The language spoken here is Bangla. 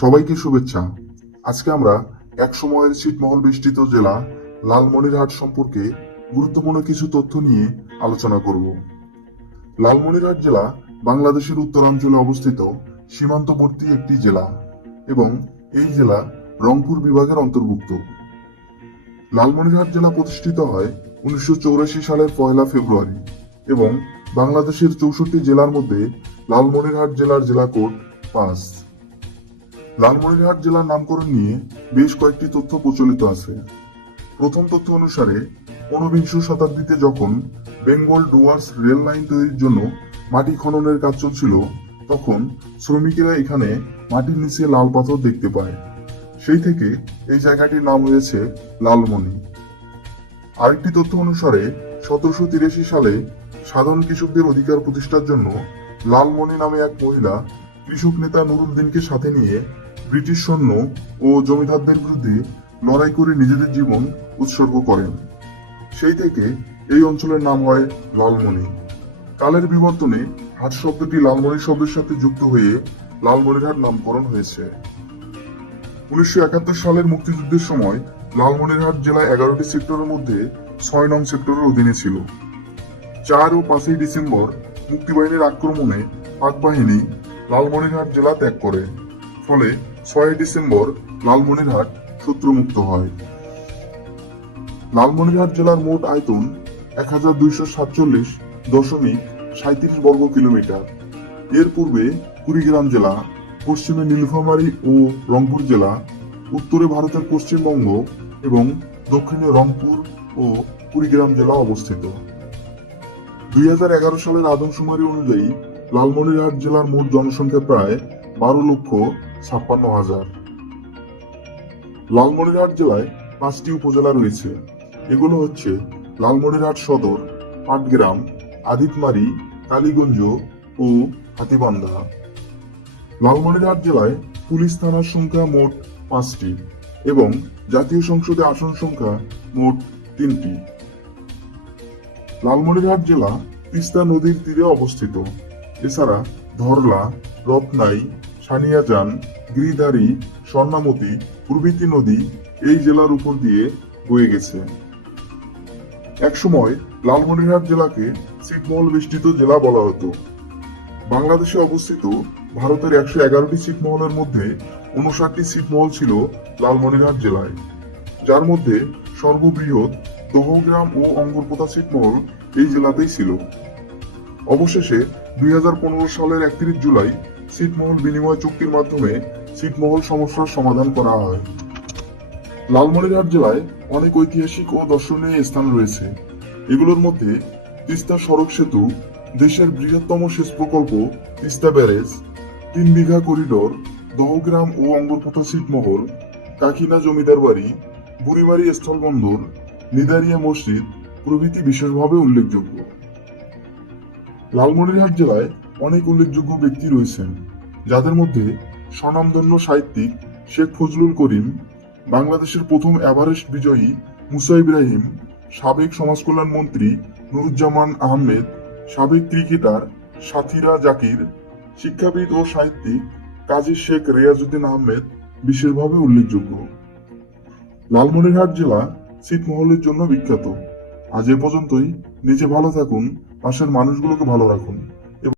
সবাইকে শুভেচ্ছা। আজকে আমরা এক সময়ের ছিটমহল বেষ্টিত জেলা লালমনিরহাট সম্পর্কে গুরুত্বপূর্ণ কিছু তথ্য নিয়ে আলোচনা করব। লালমনিরহাট জেলা বাংলাদেশের উত্তরাঞ্চলে অবস্থিত সীমান্তবর্তী একটি জেলা এবং এই জেলা রংপুর বিভাগের অন্তর্ভুক্ত। লালমনিরহাট জেলা প্রতিষ্ঠিত হয় উনিশশো সালের পয়লা ফেব্রুয়ারি এবং বাংলাদেশের চৌষট্টি জেলার মধ্যে লালমনিরহাট জেলার জেলা কোড পাঁচ। লালমনিরহাট জেলার নামকরণ নিয়ে বেশ কয়েকটি তথ্য প্রচলিত আছে। প্রথম তথ্য অনুসারে, ঊনবিংশ শতাব্দীতে যখন বেঙ্গল ডুয়ার্স রেল লাইন তৈরির জন্য মাটি খননের কাজ চলছিল, তখন শ্রমিকেরা এখানে মাটির নিচে লাল পাথর দেখতে পায়। সেই থেকে এই জায়গাটির নাম হয়েছে লালমণি আরেকটি তথ্য অনুসারে, সতেরোশো তিরাশি সালে সাধারণ কৃষকদের অধিকার প্রতিষ্ঠার জন্য লালমণি নামে এক মহিলা কৃষক নেতা নুরুদ্দিনকে সাথে নিয়ে ব্রিটিশ সৈন্য ও জমিদারদের বিরুদ্ধে লড়াই করে নিজেদের জীবন উৎসর্গ করেন। সেই থেকে এই অঞ্চলের নাম হয় লালমণি কালের বিবর্তনে হাট শব্দটি লালমণি শব্দের সাথে যুক্ত হয়ে লালমনিরহাট নামকরণ হয়েছে। উনিশশো একাত্তর সালের মুক্তিযুদ্ধের সময় লালমনিরহাট জেলা এগারোটি সেক্টরের মধ্যে ছয় নং সেক্টরের অধীনে ছিল। চার ও পাঁচই ডিসেম্বর মুক্তিবাহিনীর আক্রমণে পাক বাহিনী লালমনিরহাট জেলা ত্যাগ করে। ফলে ছয় ডিসেম্বর লালমনিরহাট শত্রুমুক্ত হয়। লালমনিরহাট জেলার মোট আয়তন এক হাজার দুইশো সাতচল্লিশ দশমিক সাঁত্রিশ বর্গ কিলোমিটার। এর পূর্বে কুড়িগ্রাম জেলা, পশ্চিমে নীলফামারী ও রংপুর জেলা, উত্তরে ভারতের পশ্চিমবঙ্গ এবং দক্ষিণে রংপুর ও কুড়িগ্রাম জেলা অবস্থিত। দুই হাজার এগারো সালের আদমশুমারি অনুযায়ী লালমনিরহাট জেলার মোট জনসংখ্যা প্রায় বারো লক্ষ ছাপ্পান্ন হাজার। লালমনিরহাট জেলায় পাঁচটি উপজেলা রয়েছে। এগুলো হচ্ছে লালমনিরহাট সদর, পাটগ্রাম, আদিতমারি, কালীগঞ্জ ও হাতিবান্ধা। লালমনিরহাট জেলায় পুলিশ থানার সংখ্যা মোট পাঁচটি এবং জাতীয় সংসদে আসন সংখ্যা মোট তিনটি। লালমনিরহাট জেলা তিস্তা নদীর তীরে অবস্থিত। এছাড়া ধরলা রত্নাই সানিয়াজান গিরিধারী, স্বর্ণামতি, প্রভৃতি নদী এই জেলার উপর দিয়ে বয়ে গেছে। একসময় লালমনিরহাট জেলাকে ছিটমহল বেষ্টিত জেলা বলা হতো। বাংলাদেশে অবস্থিত ভারতের একশো এগারোটি ছিটমহলের মধ্যে উনষাটটি ছিটমহল ছিল লালমনিরহাট জেলায়। যার মধ্যে সর্ববৃহৎ দহগ্রাম ও অঙ্গরপোতা ছিটমহল এই জেলাতেই ছিল। অবশেষে দুই হাজার পনেরো সালের একত্রিশ জুলাই ছিটমহল বিনিময় চুক্তির মাধ্যমে ছিটমহল সমস্যার সমাধান করা হয়। লালমনিরহাট জেলায় অনেক ঐতিহাসিক ও দর্শনীয় স্থান রয়েছে। এগুলোর মধ্যে তিস্তা সড়ক সেতু, দেশের বৃহত্তম সেচ প্রকল্প, তিস্তা ব্যারেজ, তিন বিঘা করিডোর, দহগ্রাম ও অঙ্গরপোতা ছিটমহল, কাকিনা জমিদার বাড়ি, বুড়িবাড়ি স্থলবন্দর, নিদারিয়া মসজিদ প্রভৃতি বিশেষভাবে উল্লেখযোগ্য। লালমনিরহাট জেলায় অনেক উল্লেখযোগ্য ব্যক্তি রয়েছেন, যাদের মধ্যে স্বনামধন্য সাহিত্যিক শেখ ফজলুল করিম, বাংলাদেশের প্রথম এভারেস্ট বিজয়ী মুসা ইব্রাহিম, সাবেক সমাজকল্যাণ মন্ত্রী নুরুজ্জামান আহমেদ, সাবেক ক্রিকেটার সাথীরা জাকির, শিক্ষাবিদ ও সাহিত্যিক কাজী শেখ রেয়াজুদ্দিন আহমেদ বিশেষভাবে উল্লেখযোগ্য। লালমনিরহাট জেলা ছিটমহলের জন্য বিখ্যাত। আজ এ পর্যন্তই। নিজে ভালো থাকুন। পাশের মানুষগুলোকে ভালো রাখুন।